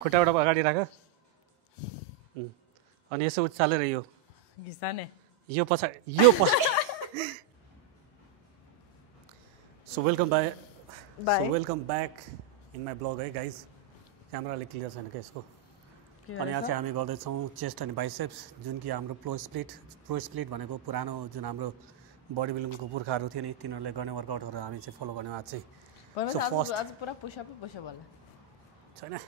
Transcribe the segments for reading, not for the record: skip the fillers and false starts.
खुट्टाबाट अगाडि राख अनि यसो उचालेर यो घिसाने यो पछाडि यो so welcome back in my blog है गाइज क्यामेराले क्लियर छैन क्या यसको अनि आज चाहिँ हामी गर्दैछौँ चेस्ट अनि बाइसेप्स जुन कि हाम्रो प्रो स्प्लिट भनेको पुरानो जुन हाम्रो बडी बिल्डिङको पुर्खाहरू थियो नि तिनीहरूले गर्ने वर्कआउटहरू हामी चाहिँ फलो गर्ने आज चाहिँ सो फर्स्ट छैन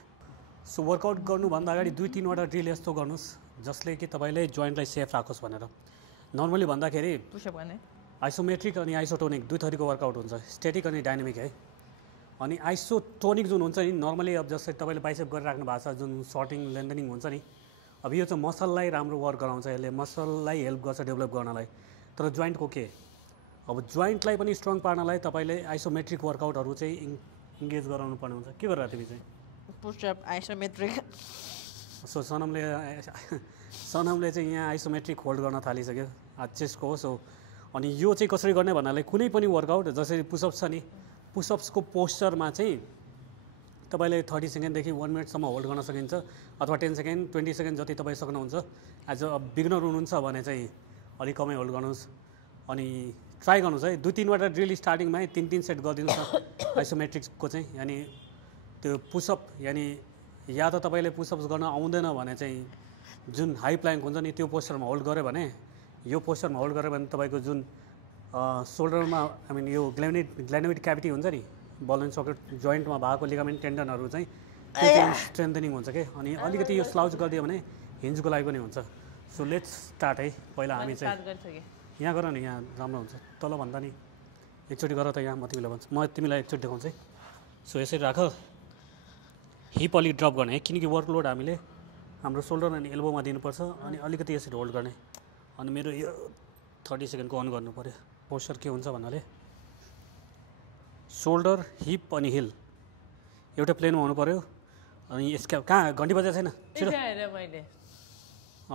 सो वर्कआउट गर्नुभन्दा अगाडि 2-3वटा ड्रिल यस्तो गर्नुहोस् जसले कि तपाईँले जोइन्टलाई सेफ राखोस् भनेर नर्मली भन्दाखेरि आइसोमेट्रिक अनि आइसोटोनिक दुई थरीको वर्कआउट हुन्छ स्टेटिक अनि डाइनामिक है अनि आइसोटोनिक जुन हुन्छ नि नर्मली अब जस्तै तपाईँले बाइसेप गरिराख्नु भएको छ जुन सर्टिङ लेन्थनिङ हुन्छ नि अब यो चाहिँ मसललाई राम्रो वर्क गराउँछ यसले मसललाई हेल्प गर्छ डेभलप गर्नलाई तर जोइन्टको के अब जोइन्टलाई पनि स्ट्रङ पार्नलाई तपाईँले आइसोमेट्रिक वर्कआउटहरू चाहिँ इङ्गेज गराउनु पर्ने हुन्छ के गरेर तिमी चाहिँ पुशअप आइसोमेट्रिक सो सनमले चाहिँ यहाँ आइसोमेट्रिक होल्ड गर्न थालिसक्यो आज चेस्टको हो सो अनि यो चाहिँ कसरी गर्ने भन्नाले कुनै पनि वर्कआउट जसरी पुसअप छ नि पुसअप्सको पोस्चरमा चाहिँ तपाईँले 30 सेकेन्डदेखि 1 मिनटसम्म होल्ड गर्न सकिन्छ अथवा 10 सेकेन्ड 20 सेकेन्ड जति तपाईँ सक्नुहुन्छ एज अ बिगिनर हुनुहुन्छ भने चाहिँ अलिक कमै होल्ड गर्नुहोस् अनि ट्राई गर्नुहोस् है 2-3वटा ड्रिल स्टार्टिङमै 3-3 सेट गरिदिनुहोस् न आइसोमेट्रिक्सको चाहिँ यानि त्यो पुसअप यानि या त तपाईँले पुसअप्स गर्न आउँदैन भने चाहिँ जुन हाई प्ल्याङ्क हुन्छ नि त्यो पोस्चरमा होल्ड गऱ्यो भने यो पोस्चरमा होल्ड गऱ्यो भने तपाईँको जुन सोल्डरमा आई मिन यो ग्ल्यान्डोइड क्याभिटी हुन्छ नि बल एन्ड सकेट जोइन्टमा भएको लिगामेन्ट टेन्डनहरू चाहिँ त्यो चाहिँ स्ट्रेन्थनिङ हुन्छ क्या अनि अलिकति यो स्लाउज गरिदियो भने हिन्जको लागि पनि हुन्छ सो लेट्स स्टार्ट है पहिला हामी चाहिँ यहाँ गर नि यहाँ राम्रो हुन्छ तल भन्दा नि एकचोटि गर त यहाँ म तिमीलाई भन्छु म तिमीलाई एकचोटि देखाउँछु है सो यसरी राख हिप अलिक ड्रप गर्ने है किनकि वर्कलोड हामीले हाम्रो सोल्डर अनि एल्बोमा दिनुपर्छ अनि अलिकति यसरी होल्ड गर्ने अनि मेरो यो 30 सेकेन्डको अन गर्नु पऱ्यो पोस्चर के हुन्छ भन्नाले सोल्डर हिप अनि हिल एउटा प्लेनमा हुनु पऱ्यो अनि कहाँ घन्टी बजेको छैन छिटो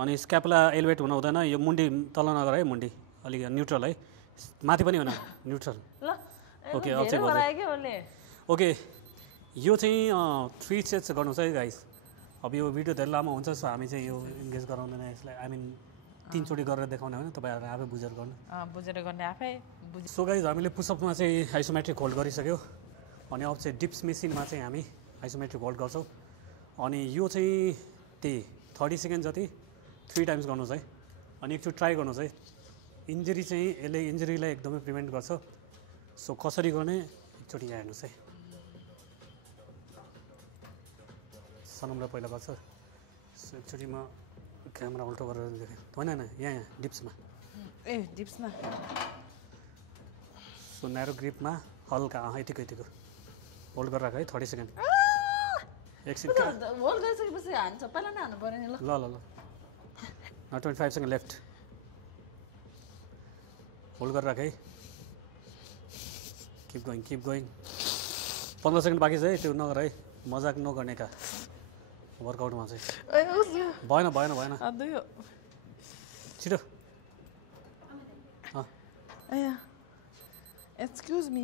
अनि स्क्यापुला एलिभेट हुन हुँदैन यो मुन्डी तल नगर है मुन्डी अलिक न्युट्रल है माथि पनि हुन न्युट्रल ओके अब चाहिँ ओके यो चाहिँ 3 सेट्स गर्नुहोस् है गाइस अब यो भिडियो धेरै लामो हुन्छ सो हामी चाहिँ यो इन्गेज गराउँदैन यसलाई आई मिन 3 चोटि गरेर देखाउने होइन तपाईँहरूले आफै बुझेर गर्ने आफै सो गाइस हामीले पुसअपमा चाहिँ आइसोमेट्रिक होल्ड गरिसक्यो अनि अब चाहिँ डिप्स मेसिनमा चाहिँ हामी आइसोमेट्रिक होल्ड गर्छौँ अनि यो चाहिँ त्यही 30 सेकेन्ड जति 3 टाइम्स गर्नुहोस् है अनि एकचोटि ट्राई गर्नुहोस् है इन्जरी चाहिँ यसले इन्जरीलाई एकदमै प्रिभेन्ट गर्छ सो कसरी गर्ने एकचोटि यहाँ हेर्नुहोस् है सनमलाई पहिला भएको छ सो एकचोटि म क्यामेरा उल्टो गरेर देखेँ होइन यहाँ डिप्समा सो न्यारो ग्रिपमा हल्का यतिको होल्ड गरेर राख है 30 सेकेन्ड एकछिन ल 25 सेकेन्ड लेफ्ट होल्ड गरेर राख है किप गोइङ 15 सेकेन्ड बाँकी छ है त्यो नगर है मजाक नगर्ने का वर्कआउटमा चाहिँ भएन छिटो एक्सक्युज मी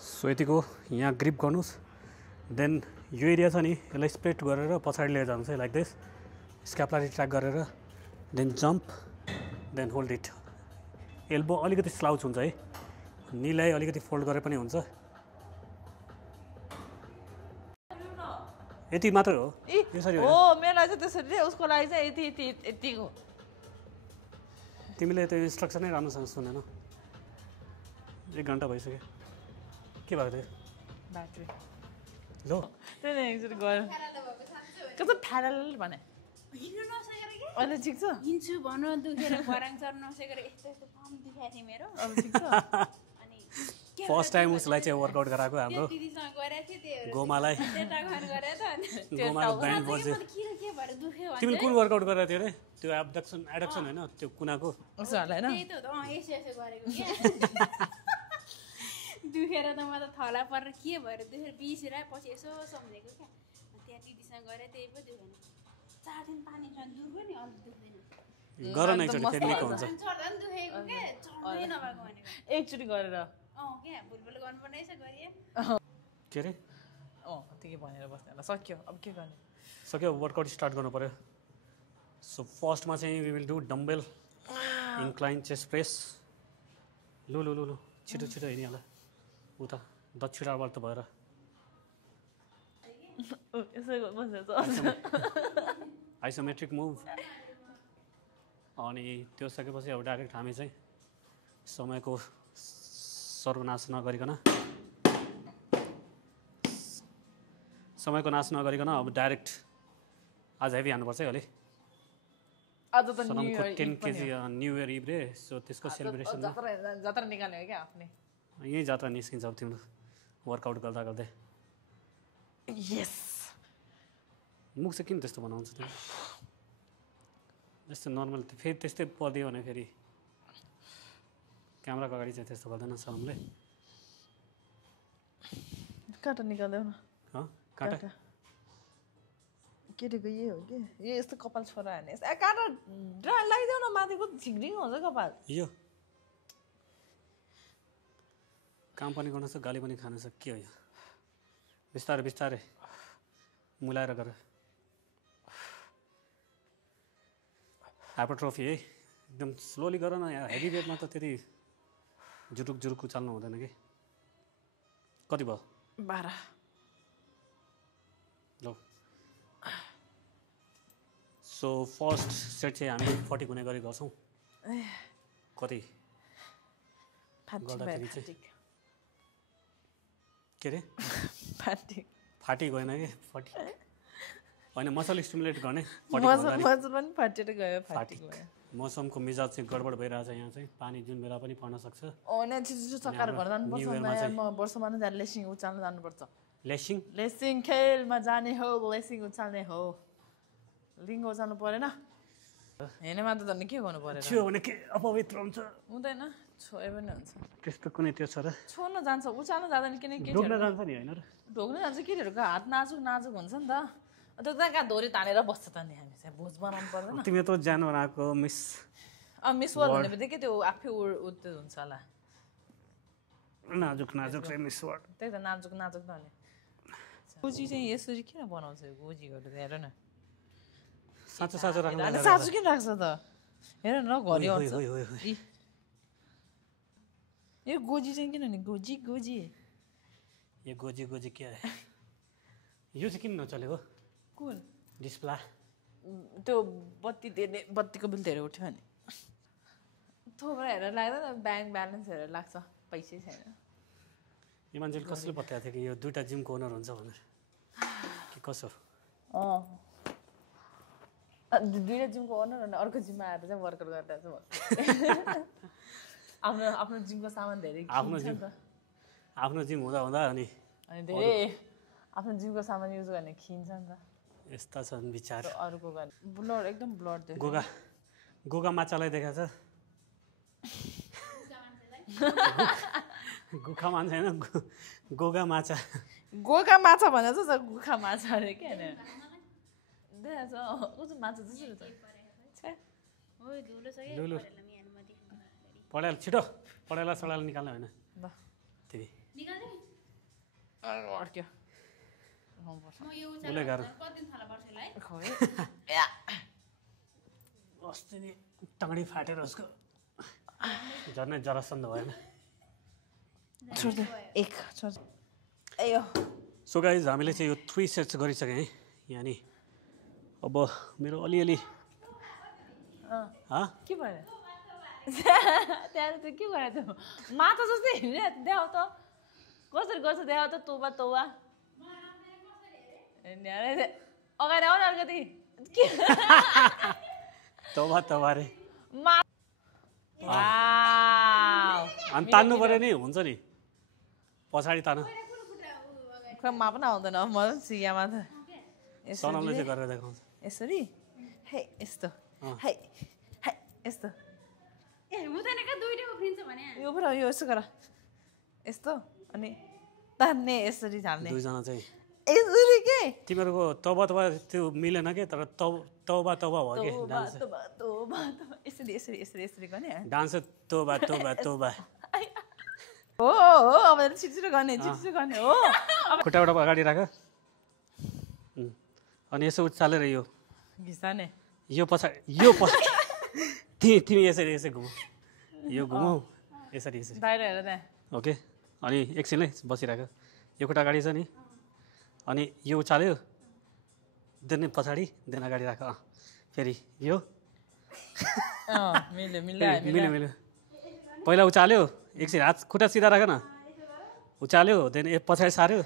सो यतिको यहाँ ग्रिप गर्नुहोस् देन यो एरिया छ नि यसलाई स्प्रेड गरेर पछाडि लिएर जानुहोस् है लाइक दिस स्क्यापुलरी ट्र्याक गरेर then jump then hold it elbow अलिकति स्लाउच हुन्छ है निलाई अलिकति फोल्ड गरे पनि हुन्छ यति मात्र हो यसरी हो मेरो लागि चाहिँ त्यसरी उसको लागि चाहिँ यतिको तिमीले त्यो इन्स्ट्रक्सनै राम्रोसँग सुनेन 1 घन्टा भइसक्यो के भएको थियो ब्याट्री लो त्यही एकचोटि गयो कस्तो फ्यारल भने हिँड्नु नसकेर के अहिले ठिक छ हिँड्छु भन्नु दुखेर फराङ चढ्नु नसकेर यस्तो पाम दुखाएको थियो मेरो अब ठिक छ अनि फर्स्ट टाइम उसलाई चाहिँ वर्कआउट गराएको हाम्रो दिदीसँग गराएको थियो त्यही गोमालाई त्यता घर गरेको त गोमाको ब्यान्ड बज्यो के भएर दुख्यो भने तिमीले कुन वर्कआउट गरेको थियो रे त्यो एडक्सन होइन त्यो कुनाको उसो होला हैन त्यही त हो यसो गरेको के दुखेर त म त थला परेर के भएर दुखेर बिसेर पछि यसो सम्झेको क्या त्यहाँ दिदीसँग गरे त्यही पो दुखेन 4 दिन पानी छ दुख्यो नि अलि दुख्दैन गर न एकचोटि टेक्निक हुन्छ चढ्दा नि दुखेको के चढ्दै नभएको भनेको एकचोटि गरेर के बुलबुल गर्नुपर्ने रहेछ गरिए के रे त्यही भनेर बस्ने होला सक्यो अब के गर्ने सक्यो वर्कआउट स्टार्ट गर्नु पऱ्यो सो फर्स्टमा चाहिँ we will do dumbbell incline chest press लु लु लु लु छिटो छिटो हिँडिहाल उता दक्षिणावर्त भएर आइसोमेट्रिक मुभ अनि त्यो सकेपछि अब डाइरेक्ट हामी चाहिँ समयको सर्वनाश नगरिकन अब डाइरेक्ट आज हेभी हान्नुपर्छ है अलि आज त सनमको 10 केजी न्यु इयर इभ रे सो त्यसको सेलिब्रेसनमा जात्रा निकाल्ने हो क्या आफ्नै यही जात्रा निस्किन्छ अब तिम्रो वर्कआउट गर्दा गर्दै यस मुख चाहिँ किन त्यस्तो बनाउँछ तिम्रो जस्तो नर्मल फेरि त्यस्तै पर्दियो भने फेरि क्यामेराको अगाडि चाहिँ त्यस्तो गर्दैन सनमले काँटा निकाल्दैौ न काँटा केटीको यही हो कि यो यस्तो कपाल छोरा हाने काँटा लगाइदेऊ न माथिको झिक्रिङ हुन्छ कपाल यो काम पनि गर्न सक्छ गाली पनि खान सक्छ के हो यो बिस्तारै बिस्तारै मिलाएर गर हाइपरट्रोफी है एकदम स्लोली गर न यहाँ हेभी वेटमा त त्यति जुरुक जुरुक उचाल्नु हुँदैन कि कति भयो 12 ल सो फर्स्ट सेट चाहिँ हामी 40 हुने गरी गर्छौँ कति गर्दाखेरि चाहिँ के अरे फाटी गएन कि 40 होइन मसल स्टिमुलेट गर्ने पनि फाटेर गयो मौसमको मिजाज चाहिँ गडबड भइरहेछ यहाँ चाहिँ पानी जुन बेला पनि पर्न सक्छ होइन छिटो चक्कर घर जानुपर्छ म वर्षमा नै लेसिङ उचाल्न जानुपर्छ लेसिङ खेलमा जाने हो लेसिङ उचाल्ने हो लिङ्ग उचाल्नु परेन हेर्नेमा त झन् के गर्नु परेन छुयो भने के अपवित्र हुन्छ हुँदैन छोए पनि हुन्छ त्यस्तो कुनै त्यो छ र छोड्न जान्छ उचाल्न जाँदैन किनकि ढोक्न जान्छ नि होइन र ढोक्न जान्छ केटीहरूको हात नाजुक नाजुक हुन्छ नि त त्यो त कहाँ धोरी तानेर बस्छ त नि हामी चाहिँ भोज बनाउनु पर्दैन तिमी त जानु बनाएको मिस मिस वर्ड भन्ने बित्तिकै त्यो आफै त्यो हुन्छ होला नाजुक नाजुक चाहिँ मिस वर्ड त्यही त नाजुक नाजुक त अनि गोजी चाहिँ यसरी किन बनाउँछ गोजीहरू हेर न साँचो साँचो राख्नु साँचो किन राख्छ त हेर न घरि आउँछ यो गोजी चाहिँ किन नि गोजी यो गोजी के अरे यो चाहिँ किन नचलेको कुन डिस्प्ला त्यो बत्ती दिने बत्तीको बिल धेरै उठ्यो भने थोप्रो हेरेर लाग्दैन ब्याङ्क ब्यालेन्स हेरेर लाग्छ पैसै छैन यो मान्छेले कसले बताएको थियो कि यो दुईवटा जिमको ओनर हुन्छ भनेर कि कसो दुईवटा जिमको ओनर अनि अर्को जिममा आएर चाहिँ वर्कआउट गरिरहेको छ आफ्नो जिमको सामान धेरै आफ्नो जिम हुँदा हुँदा अनि धेरै आफ्नो जिमको सामान युज गर्ने खिन्छ नि त यस्ता छन् विचार अरूको गर्ने ब्लड एकदम ब्लड गोगा माछालाई देखाएको छ गुखा मान्छे होइन गोगा माछा भनेर चाहिँ गुखा माछा अरे के होइन देखाएको छ माछा जसरी पढाइल छिटो पढाइला सडाइला निकाल्ने होइन तिमी अड्क्यो उसले गाह्रो अस्ति नि टाँडी फाटेर उसको झर्नै जरासन्ध भएन सो गाइज हामीले चाहिँ यो 3 सेट्स गरिसक्यौँ है यहाँ नि अब मेरो अलिअलि के भयो त्यहाँ त के गरे त्यो माछा जस्तै हिँड्ने देखाउ त कसरी गर्छ देखाउ त तोबा अगाडि आउन अलिकति तोबा रे अनि तान्नु पऱ्यो नि हुन्छ नि पछाडि तान मा पनि आउँदैन म सियामा त सनमले चाहिँ गरेर देखाउँछ यसरी हे यस्तो हे यस्तो यो पनि यो यस्तो गर यस्तो अनि तान्ने यसरी झाल्ने दुईजना चाहिँ यसरी के तिमीहरूको तौबा त्यो मिलेन के तर तौबा भयो के डान्स यसरी गर्ने डान्स तौबा हो अब छिटो गर्ने हो खुट्टाबाट अगाडि राख अनि यसो उचालेर यो घिसाने यो पछाडि तिमी यसरी घुमौ यो घुमौ यसरी बाहिर हेर त्यहाँ ओके अनि एकछिन है बसिराख यो खुट्टा अगाडि छ नि अनि यो उचाल्यो देन पछाडि देन अगाडि राख फेरि यो मिल्यो पहिला उचाल्यो एकछिन हात खुट्टा सिधा राख न उचाल्यो देन पछाडि सार्यो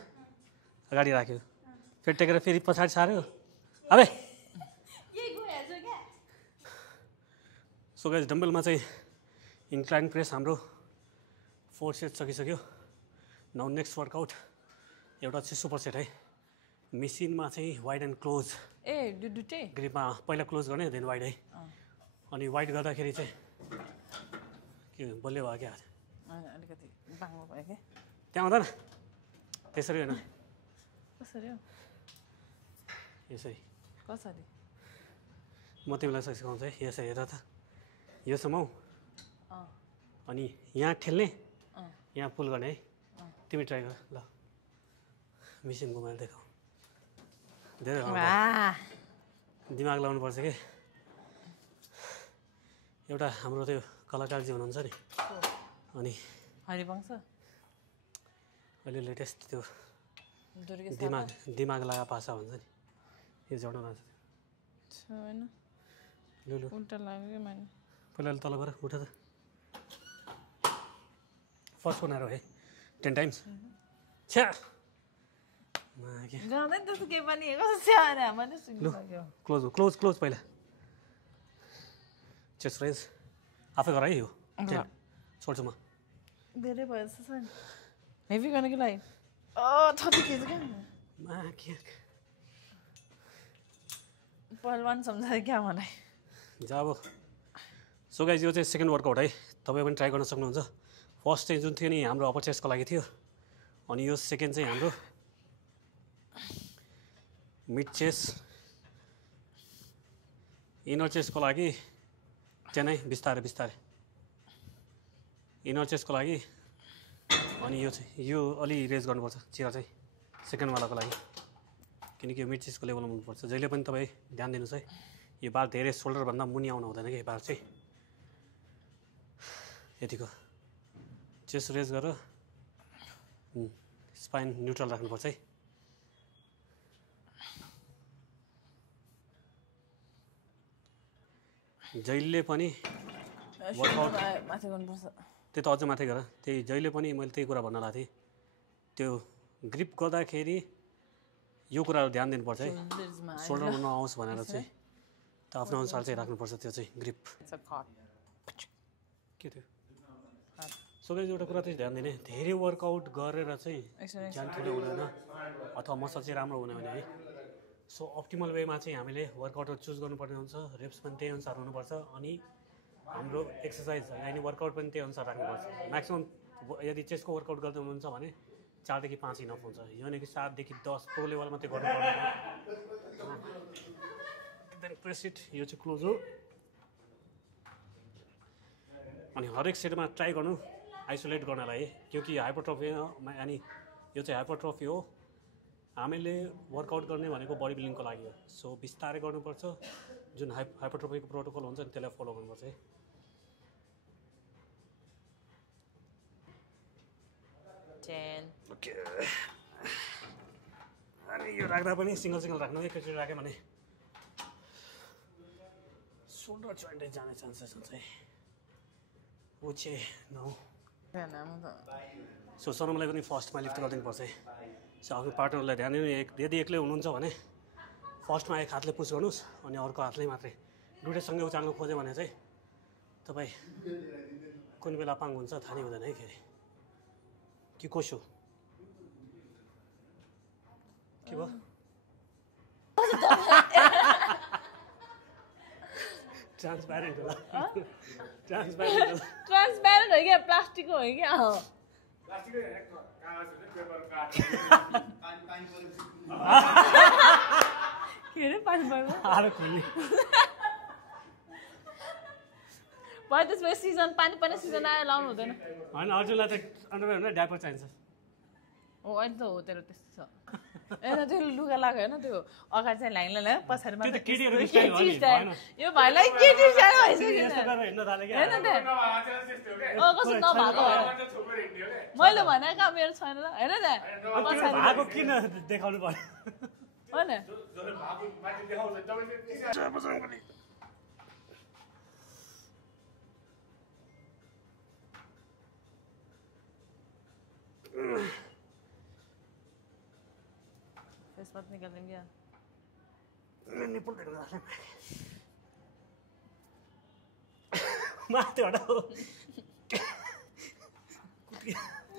अगाडि राख्यो फेरि टेकेर फेरि पछाडि सार्यो अबे सो गाइस डम्बलमा चाहिँ इन्क्लाइन प्रेस हाम्रो 4 सेट सकिसक्यो नाउ नेक्स्ट वर्कआउट एउटा चाहिँ सुपर सेट है मेसिनमा चाहिँ वाइड एन्ड क्लोज ग्रिपमा पहिला क्लोज गर्ने देन वाइड है अनि वाइड गर्दाखेरि चाहिँ के बलियो भयो क्या अलिकति बाङ्गो भयो क्या त्यहाँ हुँदैन त्यसरी होइन कसरी हो यसरी कसरी म तिमीलाई सिकाउँछु है यसरी हेर त यो समाउ अनि यहाँ ठेल्ने यहाँ पुल गर्ने है तिमी ट्राई गर ल मेसिन घुमाएर देखाऊ धेरै दिमाग लाउनुपर्छ कि एउटा हाम्रो त्यो कलाकारजी हुनुहुन्छ नि अनि हरिवंश अहिले लेटेस्ट त्यो दिमाग लगा पासा भन्छ नि यो जोड्न लाग्छ छैन लुलु उल्टा लाग्यो मैले पहिला तल गर उठ त फर्स्ट बनाएर है 10 टाइम्स छ्या गाउँदै त्यस्तो के पनि कस्तो स्याहार मैले सुनिसक्यो क्लोज पहिला चेस्ट रेज आफै गर है यो छोड्छु म धेरै भयो जस्तो छ नि हेभी गर्नको लागि 30 केजी क्या पहलवान सम्झायो क्या मलाई जा अब सो गाइस यो चाहिँ सेकेन्ड वर्कआउट है तपाईँ पनि ट्राई गर्न सक्नुहुन्छ फर्स्ट चाहिँ जुन थियो नि हाम्रो अप्पर चेस्टको लागि थियो अनि यो सेकेन्ड चाहिँ हाम्रो मिड चेस्ट इनर चेस्टको लागि चाहिँ बिस्तारै इनर चेस्टको लागि अनि यो अलि रेज गर्नुपर्छ चिरा चाहिँ सेकेन्डवालाको लागि किनकि यो मिड चेस्टको लेभलमा हुनुपर्छ जहिले पनि तपाईँ ध्यान दिनुहोस् है यो बार धेरै सोल्डरभन्दा मुनि आउनु हुँदैन कि बार चाहिँ यतिको चेस्ट रेज गरेर स्पाइन न्युट्रल राख्नुपर्छ है जहिले पनि वर्कआउट माथि गर्नुपर्छ त्यो त अझ माथि गर त्यही जहिले पनि मैले त्यही कुरा भन्न लागेको थिएँ त्यो ग्रिप गर्दाखेरि यो कुराहरू ध्यान दिनुपर्छ है सोल्डरमा नआओस् भनेर चाहिँ त आफ्नो अनुसार चाहिँ राख्नुपर्छ त्यो चाहिँ ग्रिप के थियो सो गाइस एउटा कुरा चाहिँ ध्यान दिने धेरै वर्कआउट गरेर चाहिँ ज्यान ठुलो हुँदैन अथवा मसल चाहिँ राम्रो हुने भने है सो अप्टिमल वेमा चाहिँ हामीले वर्कआउटहरू चुज गर्नुपर्ने हुन्छ रेप्स पनि त्यही अनुसार हुनुपर्छ अनि हाम्रो एक्सर्साइज यानि वर्कआउट पनि त्यही अनुसार राख्नुपर्छ म्याक्सिमम् यदि चेस्टको वर्कआउट गर्दै हुनुहुन्छ भने 4 देखि 5 इनफ हुन्छ यो भनेको 7 देखि 10 प्रो लेभलमा त्यो गर्नु पर्दैन देन प्रेस इट यो चाहिँ क्लोज हो अनि हरेक सेटमा ट्राई गर्नु आइसोलेट गर्नलाई क्योंकि हाइपरट्रोफी यानी यो चाहिँ हाइपरट्रोफी हो हामीले वर्कआउट गर्ने भनेको बडी बिल्डिङको लागि हो सो बिस्तारै गर्नुपर्छ जुन हाइपरट्रोफीको प्रोटोकल हुन्छ नि त्यसलाई फलो गर्नुपर्छ है ओके अनि यो राख्दा पनि सिंगल राख्नु एकैचोटि राख्यो भने सोल्डर जोइन्टै जाने चान्सेस हुन्छ है उचे नौ सो सनमलाई पनि फर्स्टमा लिफ्ट गरिदिनुपर्छ है सो आफ्नो पार्टनरलाई ध्यान दिनु यदि एक्लै हुनुहुन्छ भने फर्स्टमा एक हातले पुस गर्नुहोस् अनि अर्को हातले मात्रै दुवैसँगै उचाल्नु खोज्यो भने चाहिँ तपाईँ कुन बेला पाङ हुन्छ थाहा नै हुँदैन है फेरि कि कसो के भयो ट्रान्सप्यारेन्ट होला ट्रान्सप्यारेन्ट हो क्या प्लास्टिकको हो क्या के अरे पानी पर्यो आरो खुल्ने भयो त्यसपछि सिजन पानी पर्ने सिजन आयो लाउनु हुँदैन होइन अर्जुनलाई त अन्डरवेयर डाइपर चाहिन्छ ओ अहिले त हो तेरो त्यस्तो छ होइन त्यो लुगा लाग्यो होइन त्यो अगाडि चाहिँ ल्याङ्ला पछाडि त्यो त मात्रै केटीहरूको स्टाइल हो नि भएन यो भाइलाई केटी स्टाइल भइसक्यो यस्तो गरेर हिँड्न थाले क्या होइन त कस्तो नभएको मैले भनेको मेरो छैन ल होइन त त्यो भएको किन देखाउनु पर्यो होइन फेसपात निकाल्ने क्या निपुल देख्न थाले माथि हटाऊ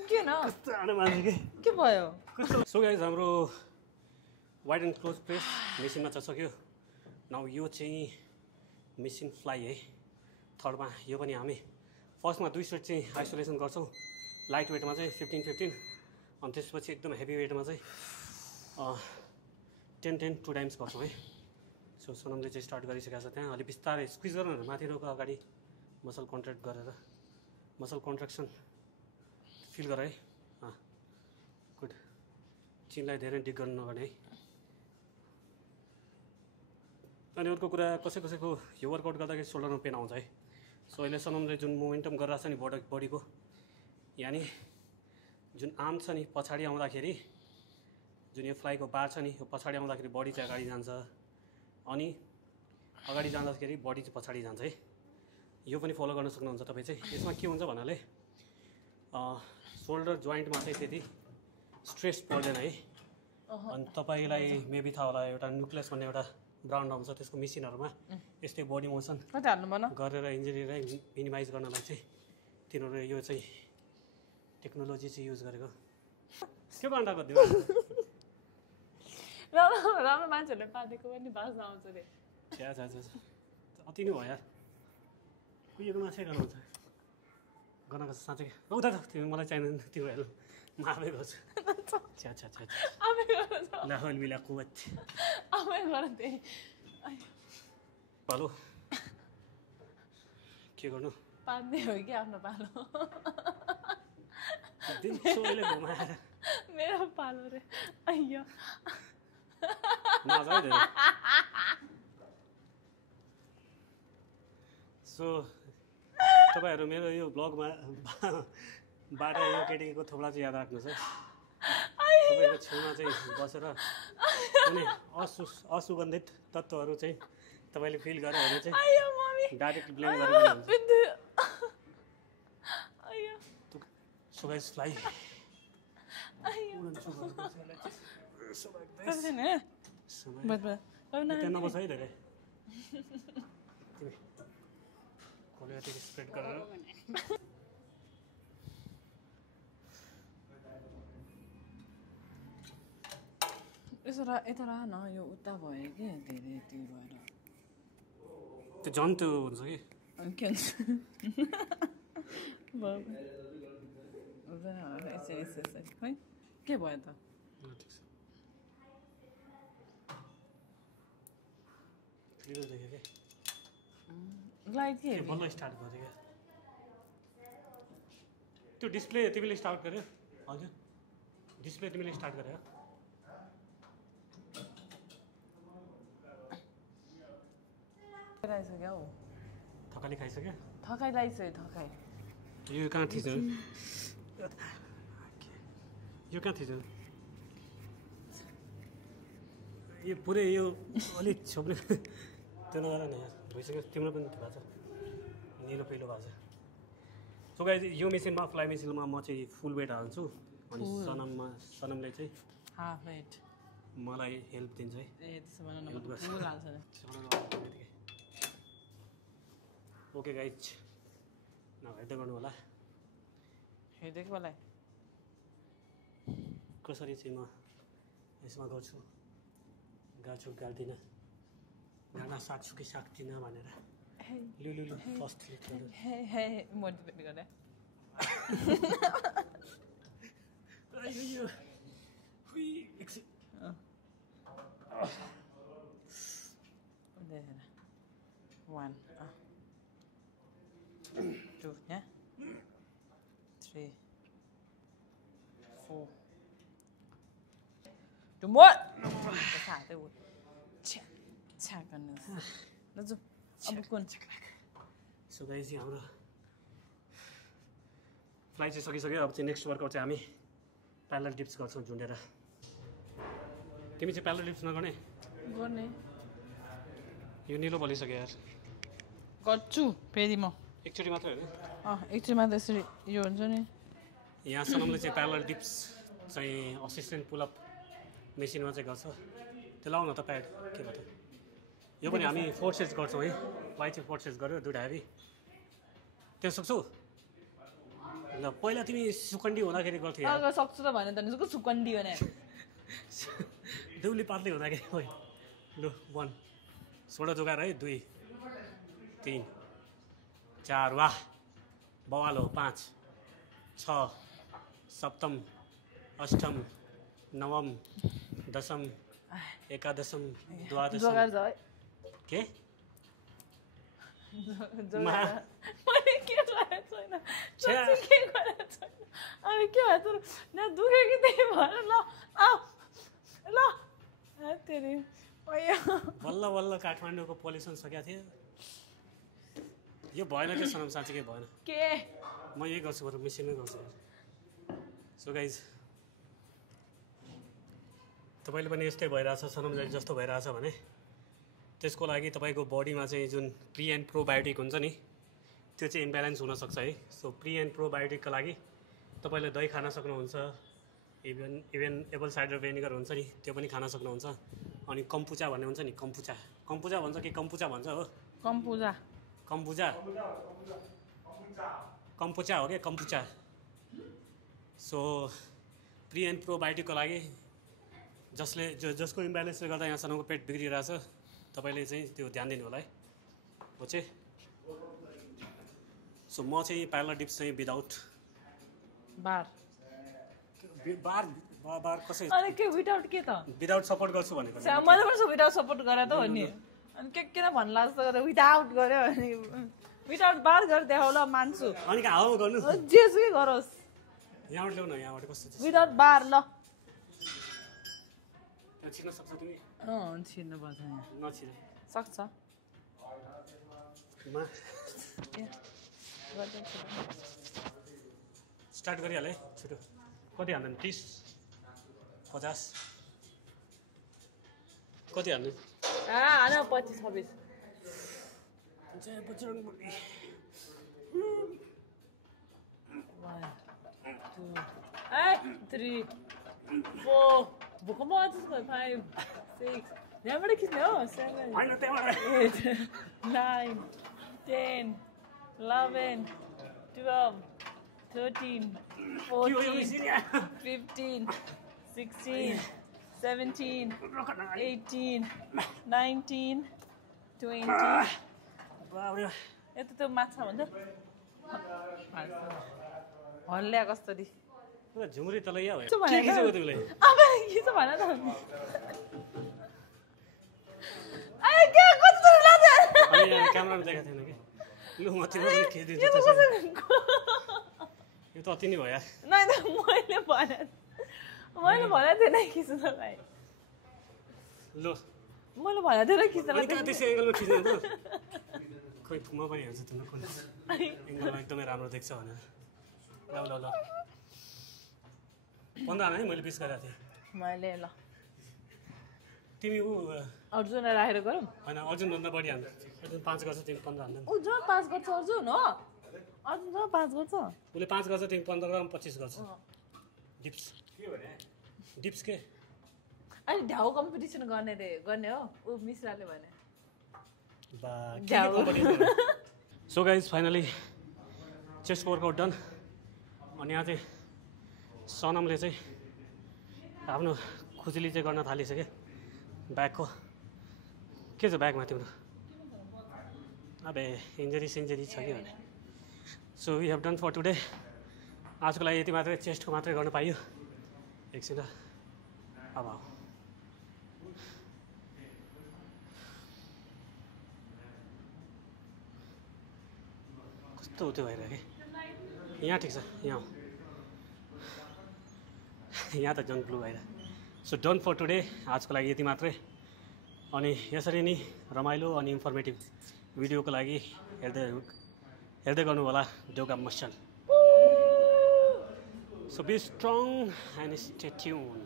किन कस्तो हाने मान्छे के भयो सो गाइज हाम्रो वाइड एन्ड क्लोज प्रेस मेसिनमा चाहिँ सक्यो नाउ यो चाहिँ मेसिन फ्लाइ है थर्डमा यो पनि हामी फर्स्टमा 2 सेट चाहिँ आइसोलेसन गर्छौँ लाइट वेटमा चाहिँ 15-15 अनि त्यसपछि एकदम हेभी वेटमा चाहिँ 10-10 2 टाइम्स गर्छौँ है सो सोनमले चाहिँ स्टार्ट गरिसकेको छ त्यहाँ अलिक बिस्तारै स्क्विज गर्नु माथि रोको अगाडि मसल कन्ट्र्याक्ट गरेर मसल कन्ट्र्याक्सन फिल गर है गुड चिनलाई धेरै डिग गर्नु नगर्ने है अनि अर्को कुरा कसैको यो वर्कआउट गर्दाखेरि सोल्डरमा पेन आउँछ है सो अहिले सोनमले जुन मोमेन्टम गरिरहेको छ नि बडीको यानि जुन आर्म छ नि पछाडि आउँदाखेरि जुन यो फ्लाइको बार छ नि यो पछाडि आउँदाखेरि बडी चाहिँ अगाडि जान्छ अनि अगाडि जाँदाखेरि बडी चाहिँ पछाडि जान्छ है यो पनि फलो गर्न सक्नुहुन्छ तपाईँ चाहिँ यसमा के हुन्छ भन्नाले सोल्डर जोइन्टमा चाहिँ त्यति स्ट्रेस पर्दैन है अनि तपाईँलाई मेबी थाहा होला एउटा न्युक्लियस भन्ने एउटा ब्रान्ड आउँछ त्यसको मेसिनहरूमा यस्तै बडी मोसन कति हाल्नु भन गरेर इन्जुरीलाई मिनिमाइज गर्नलाई चाहिँ तिनीहरू यो चाहिँ टेक्नोलोजी चाहिँ युज गरेको के भन्दाको दिमाग राम्रो मान्छेहरूले पादेको पनि बाँच्न आउँछ अरे छ्या अति नै भयो यार कुहिएको माछै गर्नुहुन्छ गर्नको साँच्चै उता त तिमी मलाई चाहिँदैन त्यो हेर्नु म आफै गर्छु छ्या ला हौल बिला कुवत आफै गर त्यही पालो के गर्नु पाल्ने हो कि आफ्नो पालो दिनसोले घुमाएर मेरो पालो रे अಯ್यो मजा आइदियो सो तपाईँहरू मेरो यो ब्लगमा बाट यो केटीको थोप्ला चाहिँ याद राख्नुहोस् है तपाईँको छेउमा चाहिँ बसेर कुनै असुगन्धित तत्त्वहरू चाहिँ तपाईँले फिल गर्यो भने चाहिँ डाइरेक्ट ब्लेम गरेर सो गाइस फ्लाइ त्यहाँ नबस है धेरै खोलेर स्प्रेड गरेर यसो यता राख न यो उता भयो कि धेरै त्यो भएर त्यो झन् त्यो हुन्छ कि के हुन्छ है के भयो त लाइट के बल्ल स्टार्ट गरेँ क्या त्यो डिस्प्ले तिमीले स्टार्ट गर्यो हजुर डिस्प्ले तिमीले स्टार्ट गर्यो खाइसक्यो हौ थकाली खाइसक्यो थकाइ लागिसक्यो थकाइ यो कहाँ थिच्नु यो कहाँ थिच्नु यो पुरै यो अलिक छोप्ने त्यो नगर नि भइसक्यो तिम्रो पनि भएको छ निलो पहिलो भएको छ सो गाइस यो मेसिनमा फ्लाइ मेसिनमा म चाहिँ फुल वेट हाल्छु अनि सनमले चाहिँ हाफ वेट मलाई हेल्प दिन्छ है ए त्यसो भने फुल हाल्छ नि ओके गाइज हेर्दै गर्नु होला हेर्दैको मलाई कसरी चाहिँ म यसमा गर्छु गाछु गाड्दिनँ गाडा सक्छु कि सक्दिनँ भनेर लु फर्स्ट मोटिभेट गरे One, 2, yeah? 3, म साथै हो छ्या छ्या गर्नु ल जाऊ अब कुन सो गाइस हाम्रो फ्लाइ चाहिँ सकिसक्यो अब चाहिँ नेक्स्ट वर्कआउट चाहिँ हामी प्यारलल डिप्स गर्छौँ झुन्डेर तिमी चाहिँ प्यारलल डिप्स नगर्ने गर्ने यो निलो भलिसक्यो यार गर्छु फेरि म एकचोटि मात्रै होइन एकचोटि मात्र यसरी यो हुन्छ नि यहाँ सनमले चाहिँ प्यारलल डिप्स चाहिँ असिस्टेन्ट पुलअप मेसिनमा चाहिँ गर्छ त्यो लाउ न त प्याड के भयो त यो पनि हामी 4 सेट्स गर्छौँ है वाइ चाहिँ 4 सेट्स गर्यो दुइटा हेभी त्यो सक्छौ ल पहिला तिमी सुकन्डी हुँदाखेरि गर्थ्यौ अगर सक्छु त भने त निस्को सुकन्डी भने देउली पातले हुँदाखेरि खोइ लु 1 16 जोगाएर है 2 3 4 वाह बवाल हो 5 6 सप्तम अष्टम नवम दशम एकादशम द्वादशम के मैले के गरेको छैन के गरेको छैन अब के भयो न दुख्यो कि त्यही भएर ल आऊ ल तेरि बल्ल बल्ल काठमाडौँको पोल्युसन सकिएको थियो यो भएन के सनम साँच्चै भएन के म यही गर्छु बरु मेसिनमै गर्छु सो गाइज तपाईँले पनि यस्तै भइरहेछ सनमले जस्तो भइरहेछ भने त्यसको लागि तपाईँको बडीमा चाहिँ जुन प्री एन्ड प्रोबायोटिक हुन्छ नि त्यो चाहिँ इम्ब्यालेन्स हुनसक्छ है सो प्री एन्ड प्रोबायोटिकको लागि तपाईँले दही खान सक्नुहुन्छ इभन एप्पल साइडर भेनिगर हुन्छ नि त्यो पनि खान सक्नुहुन्छ अनि कम्पुचा भन्ने हुन्छ नि कम्पुचा भन्छ कि कम्पुचा भन्छ हो कम्पुचा हो क्या कम्पुचा सो प्री एन्ड प्रोबायोटिकको लागि जसको इम्ब्यालेन्सले गर्दा यहाँसम्मको पेट बिग्रिरहेछ तपाईँले चाहिँ त्यो ध्यान दिनु होला है हो चाहिँ सो म चाहिँ प्यारलल डिप्स चाहिँ विदाउट बार कसै अनि के विदाउट के त विदाउट सपोर्ट गर्छु भनेको मैले पनि विदाउट सपोर्ट गरे त हो नि अनि किन भन्ला जस्तो गरेर विदाउट गर्यो अनि विदाउट बार गरेर देखाउ ल मान्छु अनि हाउ गर्नु जेसुकै गरोस् यहाँबाट ल्याउन यहाँबाट कस्तो विदाउट बार ल छिर्न सक्छ तिमी छिर्नु पर्छ नछिर सक्छ स्टार्ट गरिहाल है छिटो कति हाल्नु 30 50 कति हाल्नु हाल 25 26 जय बजरङ्गबली 1 2 3 4 भुकम्प 5 6 यहाँबाट खिच्ने हो 7 8 9 10 11 12 13 14 15 16 17 18 19 20 यता त्यो माछा भन्छ हल्ल्या कसरी पुरा झुम्री तलैया भयो के खिचेको तिमीले अब खिच भन त आइ के कस्तो लाग्छ अनि यहाँ क्यामेरामा देखाएको थिएन कि लु म तिमीलाई पनि खिचिदिन्छु यो त अति नै भयो यार नै त मैले भनेको थिएन खिच्नलाई लु मैले भनेको थिएन खिच्नलाई कहाँ त्यसै एङ्गलमा खिच्नु त खोइ म पनि हेर्छु तिम्रो कुन एङ्गलमा एकदमै राम्रो देख्छ भनेर ल ल ल 15 हाल्ने है मैले 20 गरेको थिएँ मैले ल तिमी ऊ अर्जुन राखेर गरौँ होइन अर्जुनभन्दा बढी हाल्नु अर्जुन 5 गर्छ तिमी 15 हाल्नु ऊ जो 5 गर्छ अर्जुन हो अर्जुन जो 5 गर्छ उसले 5 गर्छ तिमी 15 र 25 गर्छ डिप्स के भने डिप्स के अनि ढाउ कम्पिटिसन गर्ने हो ऊ मिश्राले भने so guys finally chest workout done अनि यहाँ चाहिँ सनमले चाहिँ आफ्नो खुजुली चाहिँ गर्न थालिसक्यो ब्यागको के छ ब्यागमा तिम्रो अबे इन्जरी छ कि भने so we have done for today आजको लागि यति मात्रै चेस्टको मात्रै गर्न पाइयो एकछिन अब कस्तो उत्यो भइरहेको कि यहाँ ठिक छ यहाँ त झन् ब्लू भइरहेको सो डन फर टुडे, आजको लागि यति मात्रै। अनि यसरी नै रमाइलो अनि इन्फर्मेटिभ भिडियोको लागि हेर्दै गर्नु होला देउका मसन। So be strong and stay tune.